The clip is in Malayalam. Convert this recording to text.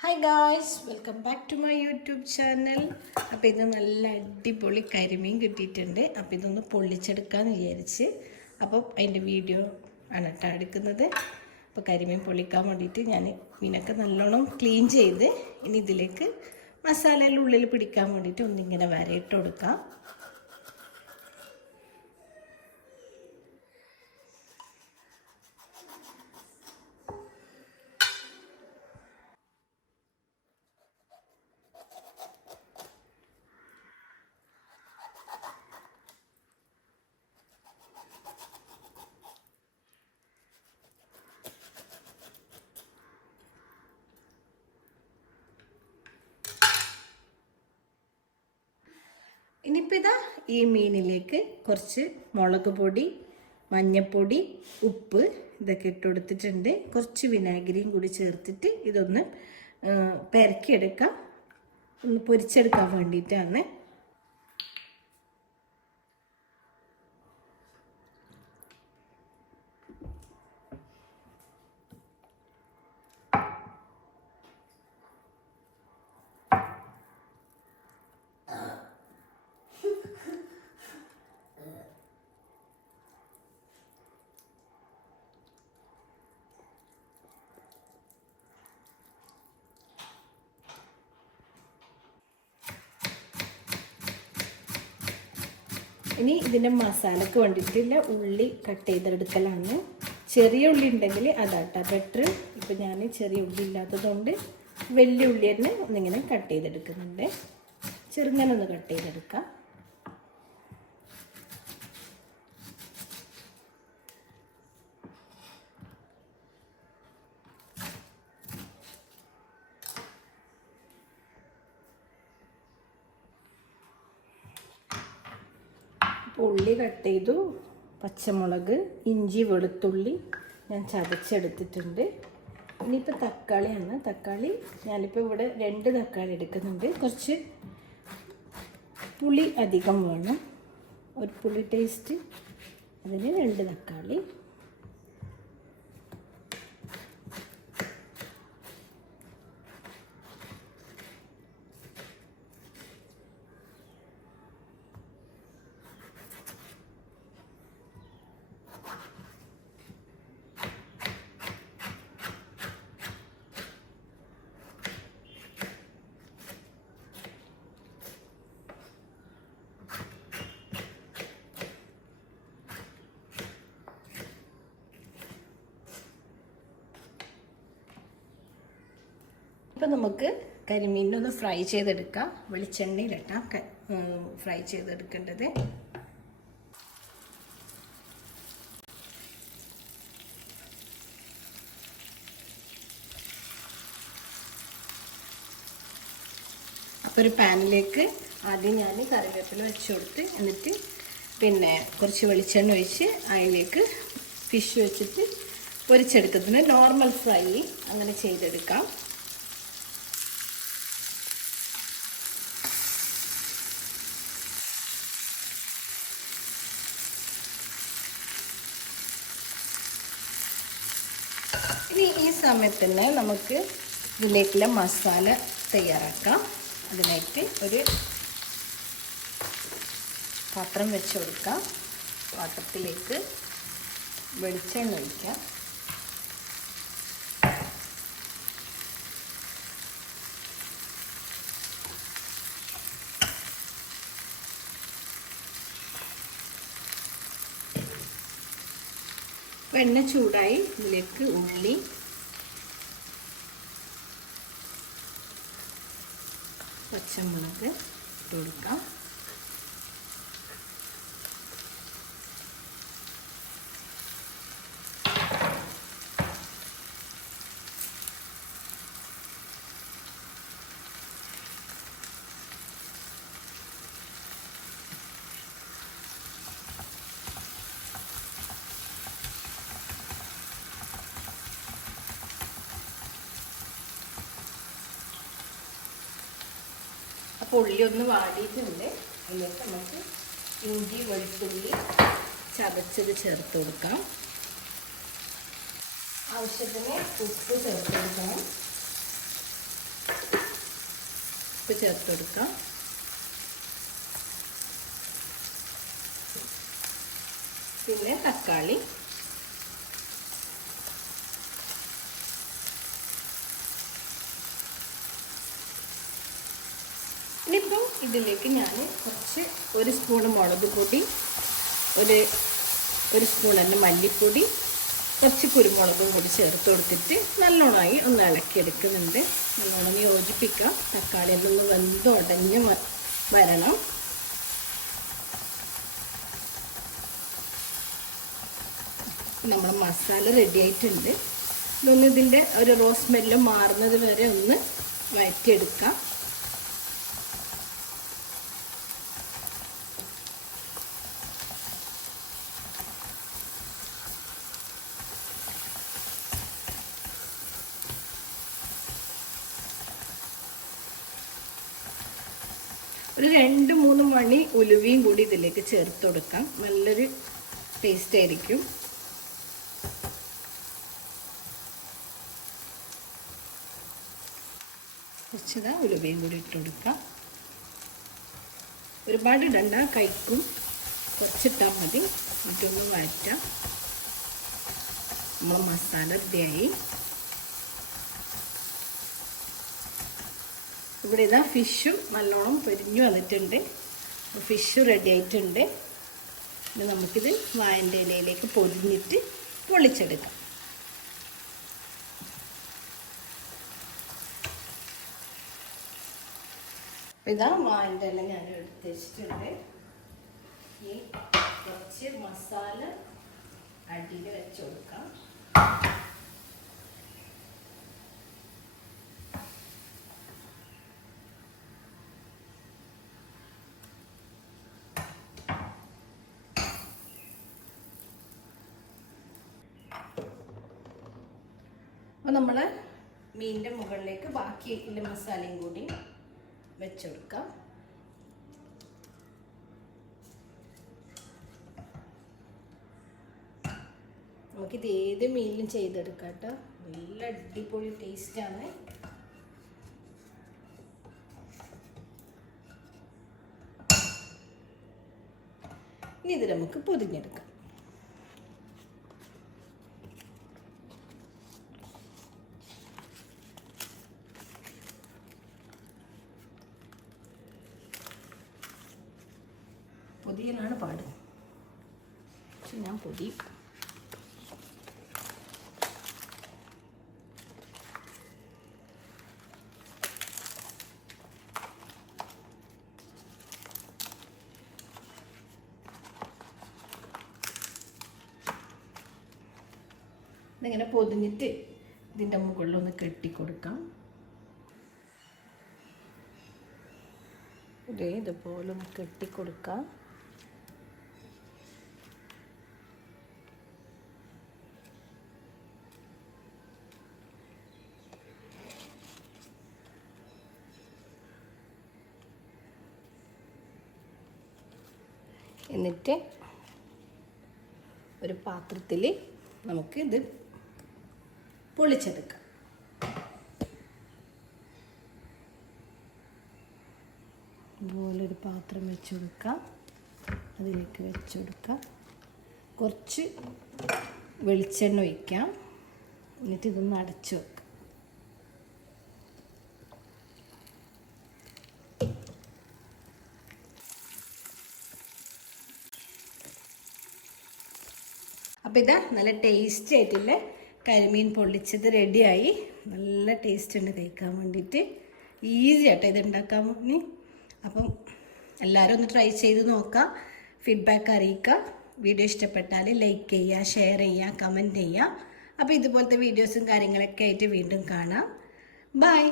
Hi guys, welcome back to my YouTube channel. അപ്പോൾ ഇത് നല്ല അടിപൊളി കരിമീൻ കിട്ടിയിട്ടുണ്ട്. അപ്പോൾ ഇതൊന്ന് പൊള്ളിച്ചെടുക്കാമെന്ന് വിചാരിച്ച് അപ്പോൾ അതിൻ്റെ വീഡിയോ ആണ് കേട്ടോ എടുക്കുന്നത്. അപ്പോൾ കരിമീൻ പൊള്ളിക്കാൻ വേണ്ടിയിട്ട് ഞാൻ മീനൊക്കെ നല്ലോണം ക്ലീൻ ചെയ്ത് ഇനി ഇതിലേക്ക് മസാലയെല്ലാം ഉള്ളിൽ പിടിക്കാൻ വേണ്ടിയിട്ട് ഒന്നിങ്ങനെ വരയിട്ട് കൊടുക്കാം. ഇനിയിപ്പോൾ ഇതാ ഈ മീനിലേക്ക് കുറച്ച് മുളക് പൊടി, മഞ്ഞൾപ്പൊടി, ഉപ്പ് ഇതൊക്കെ ഇട്ട് കൊടുത്തിട്ടുണ്ട്. കുറച്ച് വിനാഗിരിയും കൂടി ചേർത്തിട്ട് ഇതൊന്ന് പെരക്കിയെടുക്കാം, ഒന്ന് പൊരിച്ചെടുക്കാൻ വേണ്ടിയിട്ടാണ്. ഇനി ഇതിൻ്റെ മസാലയ്ക്ക് വേണ്ടിയിട്ടുള്ള ഉള്ളി കട്ട് ചെയ്തെടുക്കലാണ്. ചെറിയ ഉള്ളി ഉണ്ടെങ്കിൽ അതാട്ടാ ബെറ്റർ. ഇപ്പം ഞാൻ ചെറിയ ഉള്ളി ഇല്ലാത്തതുകൊണ്ട് വലിയ ഉള്ളി തന്നെ ഒന്നിങ്ങനെ കട്ട് ചെയ്തെടുക്കുന്നുണ്ട്. ചെറുങ്ങനെ ഒന്ന് കട്ട് ചെയ്തെടുക്കാം. ഉള്ളി കട്ട് ചെയ്തു, പച്ചമുളക്, ഇഞ്ചി, വെളുത്തുള്ളി ഞാൻ ചതച്ചെടുത്തിട്ടുണ്ട്. ഇനിയിപ്പോൾ തക്കാളിയാണ്. തക്കാളി ഞാനിപ്പോൾ ഇവിടെ 2 തക്കാളി എടുക്കുന്നുണ്ട്. കുറച്ച് പുളി അധികം വേണം, ഒരു പുളി ടേസ്റ്റ്. അതിന് 2 തക്കാളി. ഇപ്പം നമുക്ക് കരിമീനൊന്ന് ഫ്രൈ ചെയ്തെടുക്കാം. വെളിച്ചെണ്ണയിലിട്ടാം ഫ്രൈ ചെയ്തെടുക്കേണ്ടത്. അപ്പോൾ ഒരു പാനിലേക്ക് ആദ്യം ഞാൻ കറിവേപ്പില വെച്ച് കൊടുത്ത് എന്നിട്ട് പിന്നെ കുറച്ച് വെളിച്ചെണ്ണ ഒഴിച്ച് അതിലേക്ക് ഫിഷ് വെച്ചിട്ട് പൊരിച്ചെടുക്കുന്നതിന് നോർമൽ ഫ്രൈ അങ്ങനെ ചെയ്തെടുക്കാം. ഇനി ഈ സമയത്ത് തന്നെ നമുക്ക് ഇതിലേക്കുള്ള മസാല തയ്യാറാക്കാം. അതിനായിട്ട് ഒരു പാത്രം വെച്ച് കൊടുക്കാം. പാത്രത്തിലേക്ക് വെളിച്ചെണ്ണ ഒഴിക്കാം. എണ്ണ ചൂടായി ഇതിലേക്ക് ഉള്ളി, പച്ചമുളക് ഇട്ട് കൊടുക്കാം. അപ്പോൾ ഉള്ളി ഒന്ന് വാടിയിട്ടുണ്ട്. അതിലേക്ക് നമുക്ക് ഇഞ്ചി, വെളുത്തുള്ളി ചതച്ചത് ചേർത്ത് കൊടുക്കാം. ആവശ്യത്തിന് ഉപ്പ് ചേർത്ത് കൊടുക്കണം. ഉപ്പ് ചേർത്ത് കൊടുക്കാം. പിന്നെ തക്കാളി, ഇനിയിപ്പം ഇതിലേക്ക് ഞാൻ കുറച്ച് 1 സ്പൂൺ മുളക് പൊടി, ഒരു സ്പൂൺ തന്നെ മല്ലിപ്പൊടി, കുറച്ച് കുരുമുളകും കൂടി ചേർത്ത് കൊടുത്തിട്ട് നല്ലോണമായി ഒന്ന് ഇളക്കിയെടുക്കുന്നുണ്ട്. നല്ലോണം യോജിപ്പിക്കാം. തക്കാളി ഒന്ന് വെന്ത് ഉടഞ്ഞ് വരണം. നമ്മുടെ മസാല റെഡി ആയിട്ടുണ്ട്. ഇതൊന്ന് ഇതിൻ്റെ ഒരു റോസ് സ്മെല്ല് മാറുന്നത് വരെ ഒന്ന് വഴറ്റിയെടുക്കാം. ഒരു 2-3 മണി ഉലുവയും കൂടി ഇതിലേക്ക് ചേർത്ത് കൊടുക്കാം. നല്ലൊരു ടേസ്റ്റ് ആയിരിക്കും. കുറച്ചിതാ ഉലുവയും കൂടി ഇട്ട് കൊടുക്കാം. ഒരുപാട് ഇടണ്ട, കഴിക്കും. കുറച്ചിട്ടാൽ മതി. മറ്റൊന്ന് വഴറ്റാം. നമ്മൾ മസാല റെഡിയായി. ഇവിടെ ഇതാ ഫിഷും നല്ലോണം പൊരിഞ്ഞു വന്നിട്ടുണ്ട്. ഫിഷ് റെഡി ആയിട്ടുണ്ട്. ഇനി നമുക്കിത് വാഴൻ്റെ ഇലയിലേക്ക് പൊരിഞ്ഞിട്ട് പൊള്ളിച്ചെടുക്കാം. ഇതാ വാഴൻ്റെ ഇല ഞാൻ എടുത്ത് വെച്ചിട്ടുണ്ട്. ഈ കുറച്ച് മസാല അടിയിൽ വെച്ച് കൊടുക്കാം. അപ്പോൾ നമ്മൾ മീനിൻ്റെ മുകളിലേക്ക് ബാക്കിയുള്ള മസാലയും കൂടി വെച്ച് കൊടുക്കാം. നമുക്കിത് ഏത് മീനിലും ചെയ്തെടുക്കാം കേട്ടോ. നല്ല അടിപൊളി ടേസ്റ്റാണ്. ഇനി ഇത് നമുക്ക് പൊതിഞ്ഞെടുക്കാം. പൊതിയലാണ് പാട്. പക്ഷെ ഞാൻ പൊതിയും. ഇതിങ്ങനെ പൊതിഞ്ഞിട്ട് ഇതിൻ്റെ മുകളിലൊന്ന് കെട്ടിക്കൊടുക്കാം. ഇതുപോലെ ഒന്ന് കെട്ടിക്കൊടുക്കാം. എന്നിട്ട് ഒരു പാത്രത്തിൽ നമുക്ക് ഇത് പൊളിച്ചെടുക്കാം. ഇതുപോലൊരു പാത്രം വെച്ച് കൊടുക്കാം. അതിലേക്ക് വെച്ച് കൊടുക്കാം. കുറച്ച് വെളിച്ചെണ്ണ ഒഴിക്കാം. എന്നിട്ട് ഇതൊന്ന് അടച്ചു വെക്കാം. അപ്പോൾ ഇതാ നല്ല ടേസ്റ്റ് ആയിട്ടുള്ള കരിമീൻ പൊള്ളിച്ചത് റെഡിയായി. നല്ല ടേസ്റ്റ് ഉണ്ട് കഴിക്കാൻ വേണ്ടിയിട്ട്. ഈസി ആട്ടോ ഇത് ഉണ്ടാക്കാൻ വേണ്ടി. അപ്പം എല്ലാവരും ഒന്ന് ട്രൈ ചെയ്ത് നോക്കാം. ഫീഡ്ബാക്ക് അറിയിക്കുക. വീഡിയോ ഇഷ്ടപ്പെട്ടാൽ ലൈക്ക് ചെയ്യുക, ഷെയർ ചെയ്യുക, കമൻറ്റ് ചെയ്യുക. അപ്പോൾ ഇതുപോലത്തെ വീഡിയോസും കാര്യങ്ങളൊക്കെ ആയിട്ട് വീണ്ടും കാണാം. ബൈ.